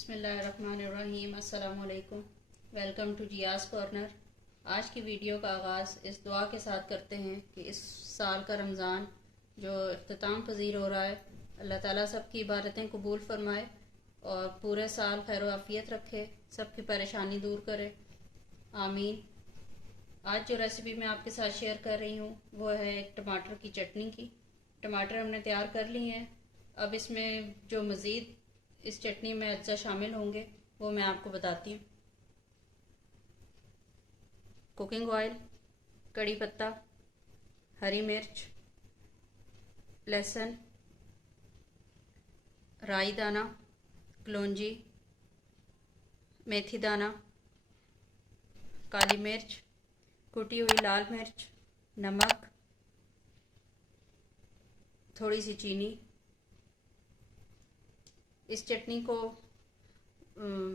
बिस्मिल्लाहिर्रहमानिर्रहीम। अस्सलामुअलैकुम। Welcome to Jiya's corner. आज की वीडियो का आगाज़ इस दुआ के साथ करते हैं कि इस साल का रमज़ान जो इख्तिताम पजीर हो रहा है, अल्लाह ताला सबकी इबादतें कबूल फरमाए और पूरे साल खैर आफियत रखे, सबकी परेशानी दूर करे, आमीन। आज जो रेसिपी मैं आपके साथ शेयर कर रही हूँ वो है एक टमाटर की चटनी की। टमाटर हमने तैयार कर लिए हैं। अब इसमें जो मज़ीद इस चटनी में अज्जा शामिल होंगे वो मैं आपको बताती हूँ। कुकिंग ऑयल, कड़ी पत्ता, हरी मिर्च, लहसुन, राई दाना, कलौंजी, मेथी दाना, काली मिर्च, कुटी हुई लाल मिर्च, नमक, थोड़ी सी चीनी। इस चटनी को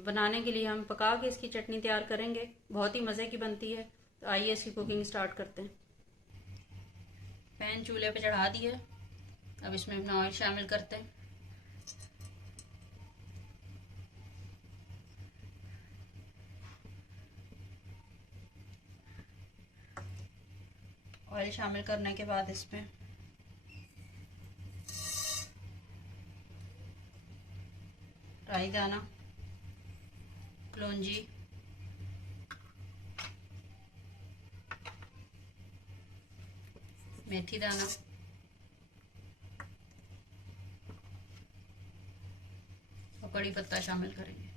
बनाने के लिए हम पका के इसकी चटनी तैयार करेंगे, बहुत ही मज़े की बनती है। तो आइए इसकी कुकिंग स्टार्ट करते हैं। पैन चूल्हे पे चढ़ा दिया, अब इसमें अपना ऑयल शामिल करते हैं। ऑयल शामिल करने के बाद इसमें राई दाना, कलौंजी, मेथी दाना, और कड़ी पत्ता शामिल करेंगे।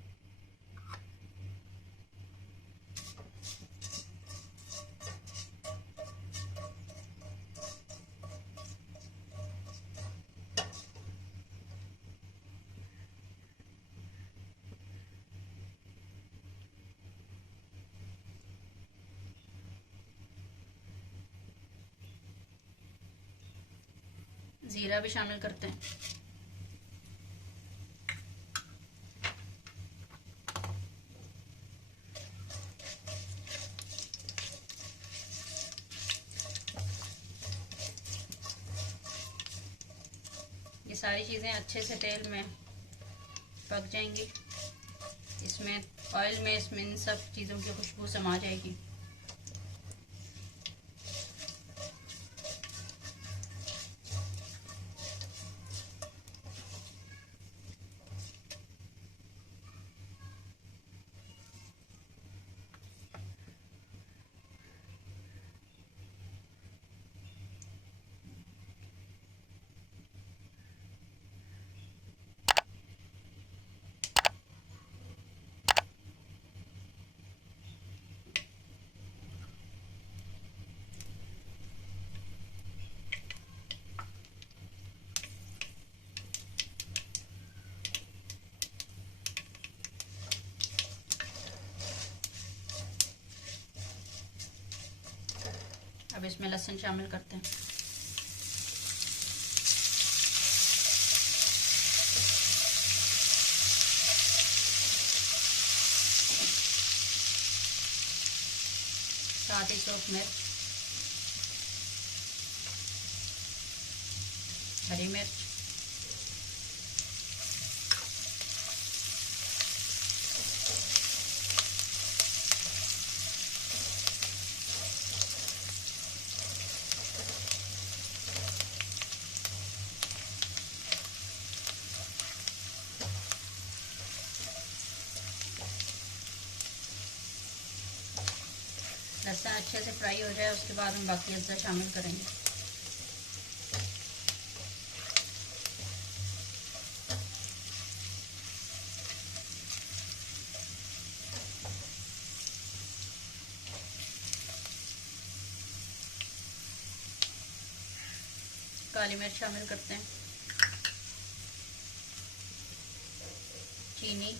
जीरा भी शामिल करते हैं। ये सारी चीज़ें अच्छे से तेल में पक जाएंगी। इसमें ऑयल में इसमें इन सब चीज़ों की खुशबू समा जाएगी। अब इसमें लहसुन शामिल करते हैं। साथ ही सूख मिर्च, हरी मिर्च, लहसुन अच्छे से फ्राई हो जाए उसके बाद हम बाकी अज्जा शामिल करेंगे। काली मिर्च शामिल करते हैं, चीनी,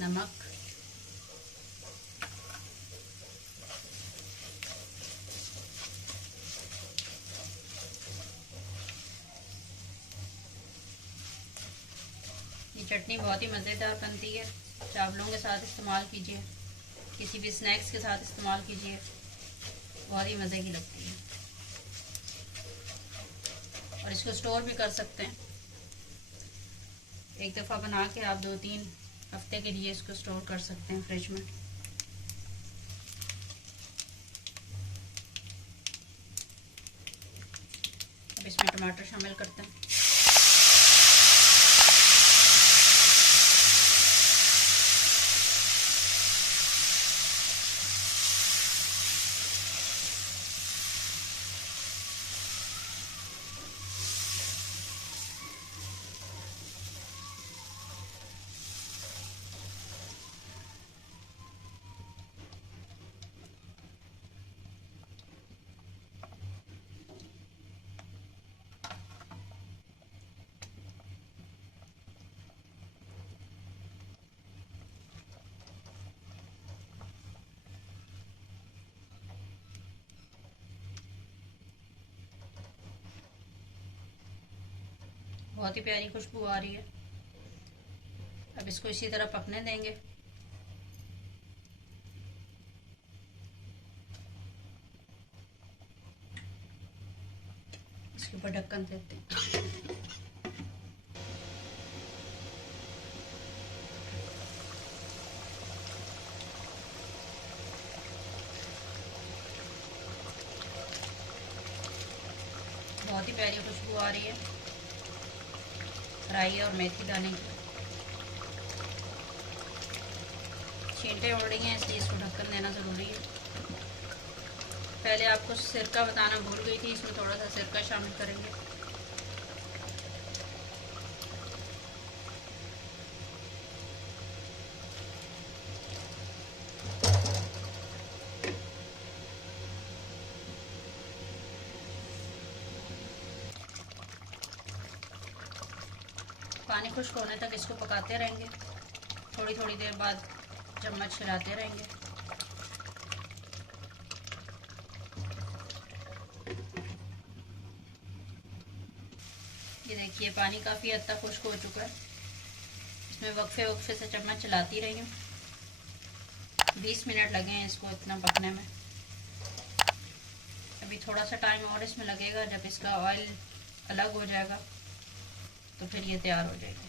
नमक, ये चटनी बहुत ही मज़ेदार बनती है। चावलों के साथ इस्तेमाल कीजिए, किसी भी स्नैक्स के साथ इस्तेमाल कीजिए, बहुत ही मज़े की लगती है। और इसको स्टोर भी कर सकते हैं। एक दफ़ा बना के आप 2-3 हफ्ते के लिए इसको स्टोर कर सकते हैं फ्रिज में। अब इसमें टमाटर शामिल करते हैं। बहुत ही प्यारी खुशबू आ रही है। अब इसको इसी तरह पकने देंगे। इसके ऊपर ढक्कन देते हैं। बहुत ही प्यारी खुशबू आ रही है राई और मेथी दाने की। छींटे उड़ रही हैं, इसलिए इसको ढक्कन देना ज़रूरी है। पहले आपको सिरका बताना भूल गई थी, इसमें थोड़ा सा सिरका शामिल करेंगे। पानी खुश्क होने तक इसको पकाते रहेंगे। थोड़ी थोड़ी देर बाद चम्मच हिलाते रहेंगे। ये देखिए पानी काफ़ी हद तक खुश्क हो चुका है। इसमें वक्फे वक्फे से चम्मच चलाती रही हूँ। 20 मिनट लगे हैं इसको इतना पकने में। अभी थोड़ा सा टाइम और इसमें लगेगा। जब इसका ऑयल अलग हो जाएगा तो फिर ये तैयार हो जाएगी।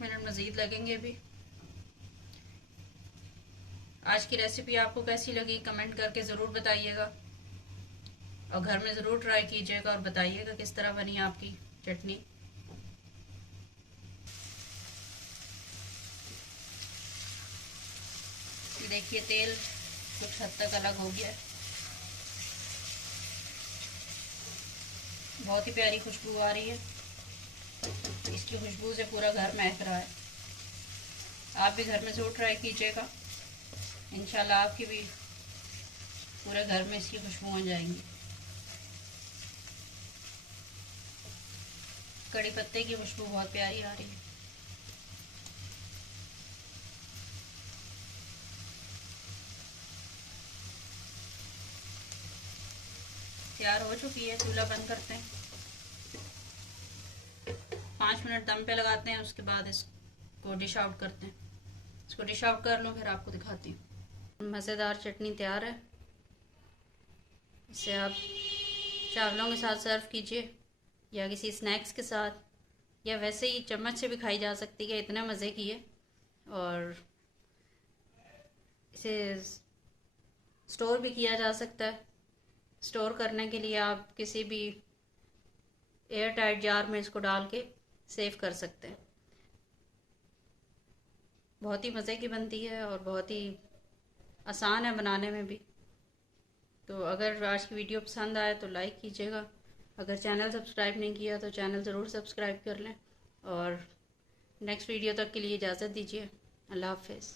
मिनट मज़ीद लगेंगे अभी। आज की रेसिपी आपको कैसी लगी कमेंट करके ज़रूर बताइएगा और घर में ज़रूर ट्राई कीजिएगा और बताइएगा किस तरह बनी आपकी चटनी। देखिए तेल कुछ हद तक अलग हो गया है। बहुत ही प्यारी खुशबू आ रही है। इसकी खुशबू से पूरा घर महक रहा है। आप भी घर में ज़रूर ट्राई कीजिएगा। इंशाल्लाह आपकी भी पूरे घर में इसकी खुशबू आ जाएंगी। कड़ी पत्ते की खुशबू बहुत प्यारी आ रही है। तैयार हो चुकी है। चूल्हा बंद करते हैं। 5 मिनट दम पे लगाते हैं। उसके बाद इसको डिश आउट करते हैं। इसको डिश आउट कर लो फिर आपको दिखाती हूँ। मज़ेदार चटनी तैयार है। इसे आप चावलों के साथ सर्व कीजिए या किसी स्नैक्स के साथ, या वैसे ही चम्मच से भी खाई जा सकती है। इतना मज़े की है। और इसे स्टोर भी किया जा सकता है। स्टोर करने के लिए आप किसी भी एयर टाइट जार में इसको डाल के सेव कर सकते हैं। बहुत ही मज़े की बनती है और बहुत ही आसान है बनाने में भी। तो अगर आज की वीडियो पसंद आए तो लाइक कीजिएगा। अगर चैनल सब्सक्राइब नहीं किया तो चैनल ज़रूर सब्सक्राइब कर लें। और नेक्स्ट वीडियो तक के लिए इजाज़त दीजिए। अल्लाह हाफ़िज़।